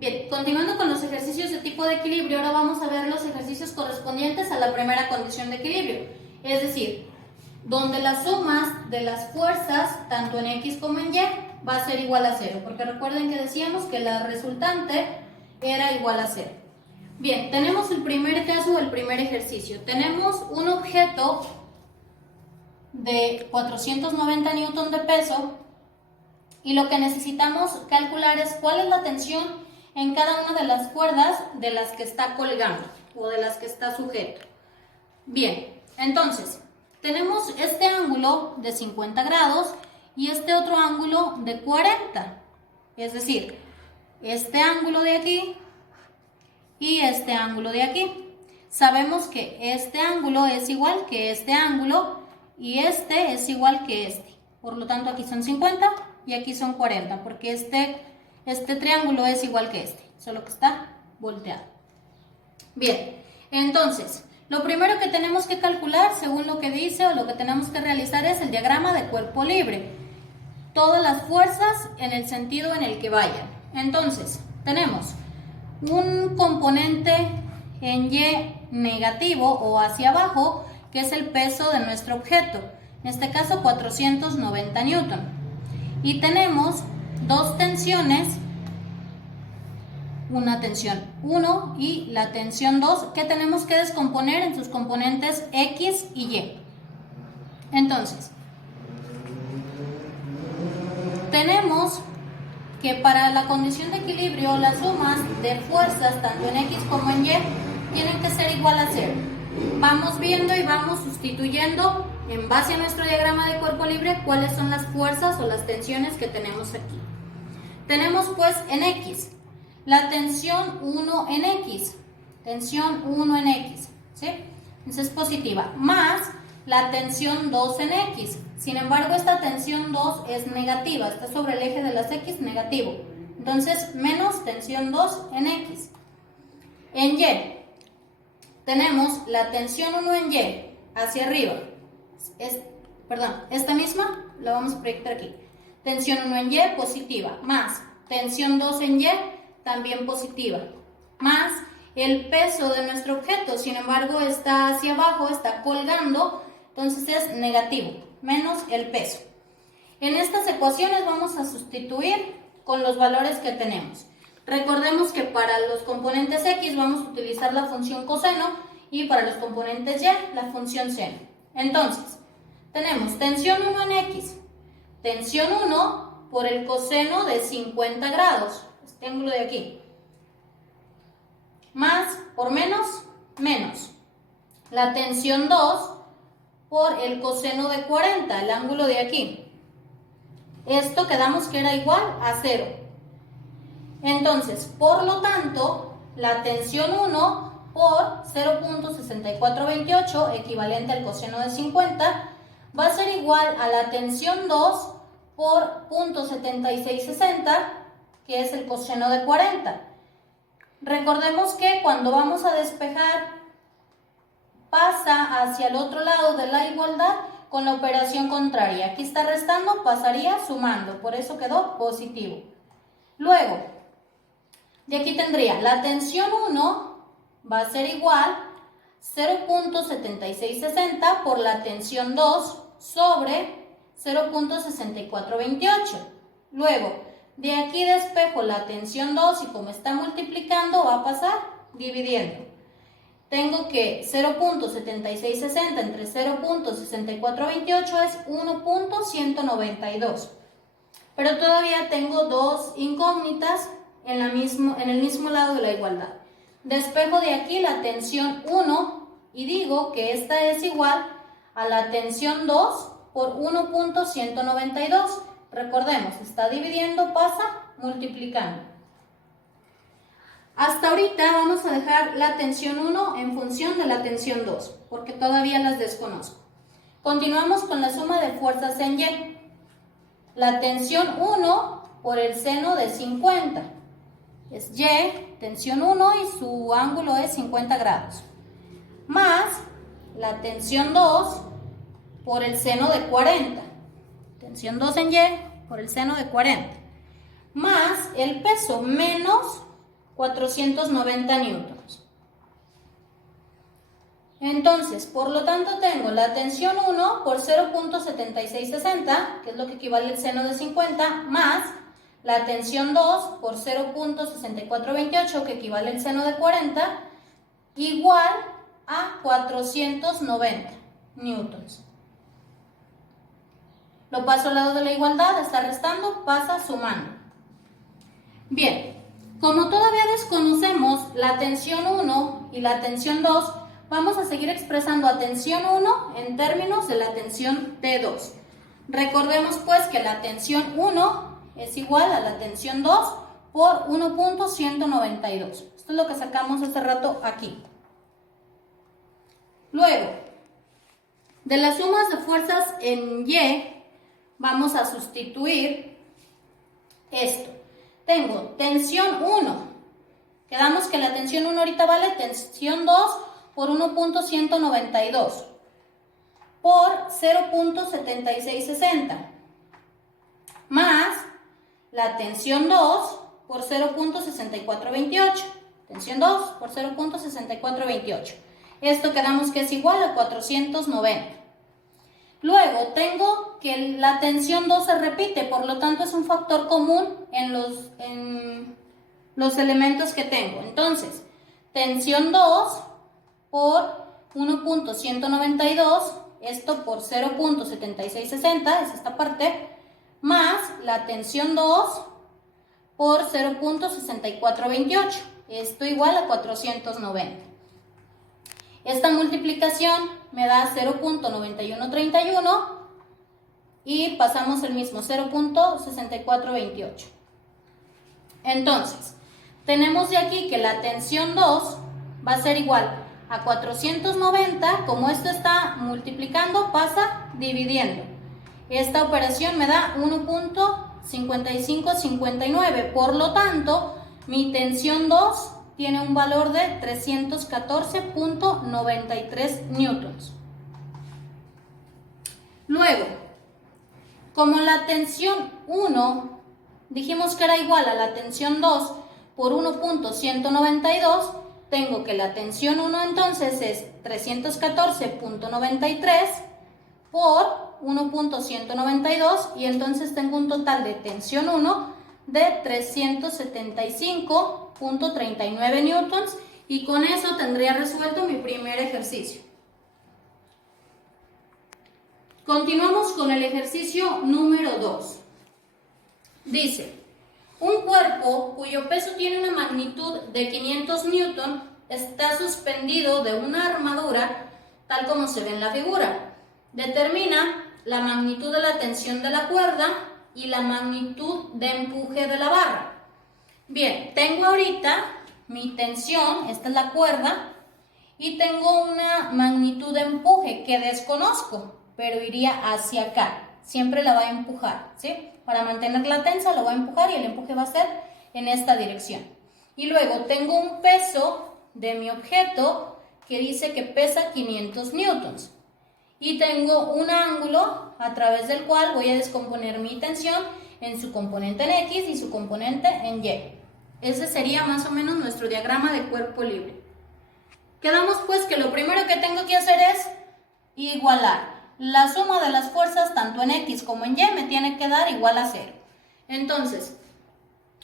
Bien, continuando con los ejercicios de tipo de equilibrio, ahora vamos a ver los ejercicios correspondientes a la primera condición de equilibrio. Es decir, donde las sumas de las fuerzas, tanto en X como en Y, va a ser igual a 0. Porque recuerden que decíamos que la resultante era igual a 0. Bien, tenemos el primer caso, el primer ejercicio. Tenemos un objeto de 490 newton de peso y lo que necesitamos calcular es cuál es la tensión en cada una de las cuerdas de las que está colgando o de las que está sujeto. Bien, entonces tenemos este ángulo de 50 grados y este otro ángulo de 40, es decir, este ángulo de aquí y este ángulo de aquí. Sabemos que este ángulo es igual que este ángulo y este es igual que este. Por lo tanto, aquí son 50 y aquí son 40, porque este triángulo es igual que este, solo que está volteado. Bien, entonces, lo primero que tenemos que calcular, según lo que dice o lo que tenemos que realizar, es el diagrama de cuerpo libre. Todas las fuerzas en el sentido en el que vayan. Entonces, tenemos un componente en Y negativo o hacia abajo, que es el peso de nuestro objeto, en este caso 490 newton. Y tenemos dos tensiones, una tensión 1 y la tensión 2, que tenemos que descomponer en sus componentes X y Y. Entonces, tenemos que para la condición de equilibrio las sumas de fuerzas tanto en X como en Y tienen que ser igual a 0. Vamos viendo y vamos sustituyendo en base a nuestro diagrama de cuerpo libre cuáles son las fuerzas o las tensiones que tenemos aquí. Tenemos pues en X la tensión 1 en X, tensión 1 en X, ¿sí? Entonces es positiva, más la tensión 2 en X. Sin embargo, esta tensión 2 es negativa, está sobre el eje de las X, negativo. Entonces, menos tensión 2 en X. En Y, tenemos la tensión 1 en Y, hacia arriba. Esta misma la vamos a proyectar aquí. Tensión 1 en Y, positiva, más tensión 2 en Y, también positiva, más el peso de nuestro objeto. Sin embargo, está hacia abajo, está colgando, entonces es negativo, menos el peso. En estas ecuaciones vamos a sustituir con los valores que tenemos. Recordemos que para los componentes X vamos a utilizar la función coseno y para los componentes Y la función seno. Entonces, tenemos tensión 1 en X, tensión 1 por el coseno de 50 grados, este ángulo de aquí, más por menos, menos la tensión 2 por el coseno de 40, el ángulo de aquí. Esto quedamos que era igual a 0. Entonces, por lo tanto, la tensión 1 por 0.6428, equivalente al coseno de 50, va a ser igual a la tensión 2 por 0.7660, que es el coseno de 40. Recordemos que cuando vamos a despejar, pasa hacia el otro lado de la igualdad con la operación contraria. Aquí está restando, pasaría sumando, por eso quedó positivo. Luego, de aquí tendría la tensión 1 va a ser igual 0.7660 por la tensión 2 sobre 0.6428. Luego, de aquí despejo la tensión 2 y como está multiplicando va a pasar dividiendo. Tengo que 0.7660 entre 0.6428 es 1.192. Pero todavía tengo dos incógnitas en el mismo lado de la igualdad. Despejo de aquí la tensión 1 y digo que esta es igual a la tensión 2 por 1.192. Recordemos, está dividiendo, pasa multiplicando. Hasta ahorita vamos a dejar la tensión 1 en función de la tensión 2, porque todavía las desconozco. Continuamos con la suma de fuerzas en Y. La tensión 1 por el seno de 50. Es Y, tensión 1 y su ángulo es 50 grados. Más la tensión 2 por el seno de 40. Tensión 2 en Y por el seno de 40. Más el peso menos 490 newtons. Entonces, por lo tanto, tengo la tensión 1 por 0.7660, que es lo que equivale al seno de 50, más la tensión 2 por 0.6428, que equivale al seno de 40, igual a 490 newtons. Lo paso al lado de la igualdad, está restando, pasa sumando. Bien, como todavía desconocemos la tensión 1 y la tensión 2, vamos a seguir expresando a tensión 1 en términos de la tensión T2. Recordemos pues que la tensión 1 es igual a la tensión 2 por 1.192. Esto es lo que sacamos hace rato aquí. Luego, de las sumas de fuerzas en Y, vamos a sustituir esto. Tengo tensión 1. Quedamos que la tensión 1 ahorita vale tensión 2 por 1.192 por 0.7660 más la tensión 2 por 0.6428. Tensión 2 por 0.6428. Esto quedamos que es igual a 490. Luego tengo que la tensión 2 se repite, por lo tanto es un factor común en los elementos que tengo. Entonces, tensión 2 por 1.192, esto por 0.7660, es esta parte, más la tensión 2 por 0.6428, esto igual a 490. Esta multiplicación me da 0.9131 y pasamos el mismo 0.6428. Entonces, tenemos de aquí que la tensión 2 va a ser igual a 490, como esto está multiplicando, pasa dividiendo. Esta operación me da 1.5559, por lo tanto, mi tensión 2 tiene un valor de 314.93 newtons. Luego, como la tensión 1 dijimos que era igual a la tensión 2 por 1.192, tengo que la tensión 1 entonces es 314.93 por 1.192 y entonces tengo un total de tensión 1 de 375.39 newtons y con eso tendría resuelto mi primer ejercicio. Continuamos con el ejercicio número 2. Dice, un cuerpo cuyo peso tiene una magnitud de 500 newton está suspendido de una armadura tal como se ve en la figura. Determina la magnitud de la tensión de la cuerda y la magnitud de empuje de la barra. Bien, tengo ahorita mi tensión, esta es la cuerda, y tengo una magnitud de empuje que desconozco, pero iría hacia acá. Siempre la va a empujar, ¿sí? Para mantenerla tensa la voy a empujar y el empuje va a ser en esta dirección. Y luego tengo un peso de mi objeto que dice que pesa 500 newtons. Y tengo un ángulo a través del cual voy a descomponer mi tensión en su componente en X y su componente en Y. Ese sería más o menos nuestro diagrama de cuerpo libre. Quedamos pues que lo primero que tengo que hacer es igualar. La suma de las fuerzas tanto en X como en Y me tiene que dar igual a 0. Entonces,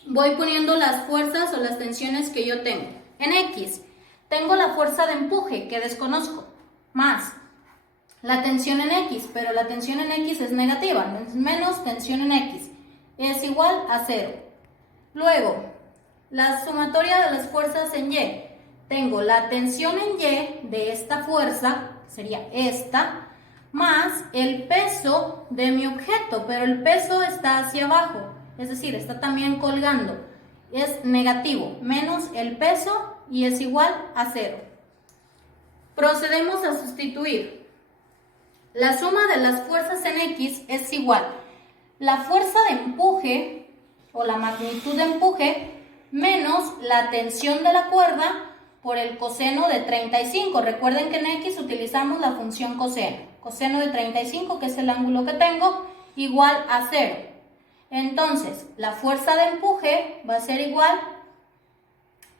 voy poniendo las fuerzas o las tensiones que yo tengo. En X, tengo la fuerza de empuje que desconozco, más la tensión en X, pero la tensión en X es negativa, es menos tensión en X, es igual a 0. Luego, la sumatoria de las fuerzas en Y. Tengo la tensión en Y de esta fuerza, sería esta, más el peso de mi objeto, pero el peso está hacia abajo, es decir, está también colgando, es negativo, menos el peso y es igual a 0. Procedemos a sustituir. La suma de las fuerzas en X es igual la fuerza de empuje o la magnitud de empuje menos la tensión de la cuerda por el coseno de 35. Recuerden que en X utilizamos la función coseno. Coseno de 35, que es el ángulo que tengo, igual a 0. Entonces, la fuerza de empuje va a ser igual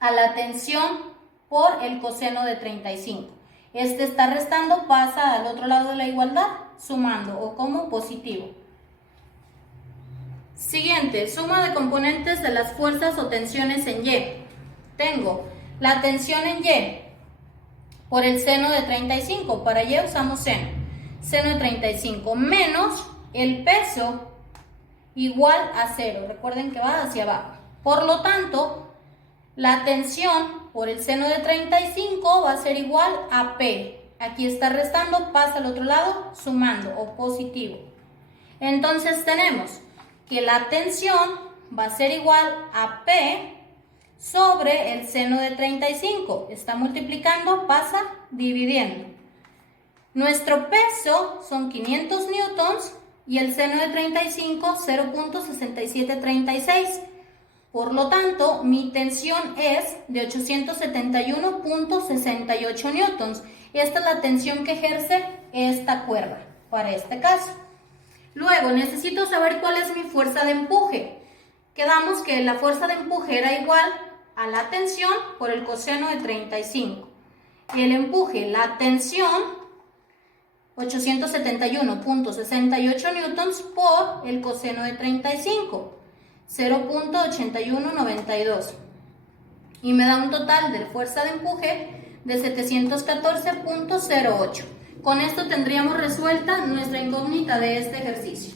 a la tensión por el coseno de 35. Este está restando, pasa al otro lado de la igualdad, sumando o como positivo. Siguiente, suma de componentes de las fuerzas o tensiones en Y. Tengo la tensión en Y por el seno de 35, para Y usamos seno. Seno de 35 menos el peso igual a 0. Recuerden que va hacia abajo. Por lo tanto, la tensión por el seno de 35 va a ser igual a P. Aquí está restando, pasa al otro lado, sumando o positivo. Entonces tenemos que la tensión va a ser igual a P sobre el seno de 35. Está multiplicando, pasa dividiendo. Nuestro peso son 500 newtons y el seno de 35, 0.6736. Por lo tanto, mi tensión es de 871.68 newtons. Esta es la tensión que ejerce esta cuerda para este caso. Luego, necesito saber cuál es mi fuerza de empuje. Quedamos que la fuerza de empuje era igual a la tensión por el coseno de 35. Y el empuje, la tensión, 871.68 newtons por el coseno de 35, 0.8192. Y me da un total de fuerza de empuje de 714.08. Con esto tendríamos resuelta nuestra incógnita de este ejercicio.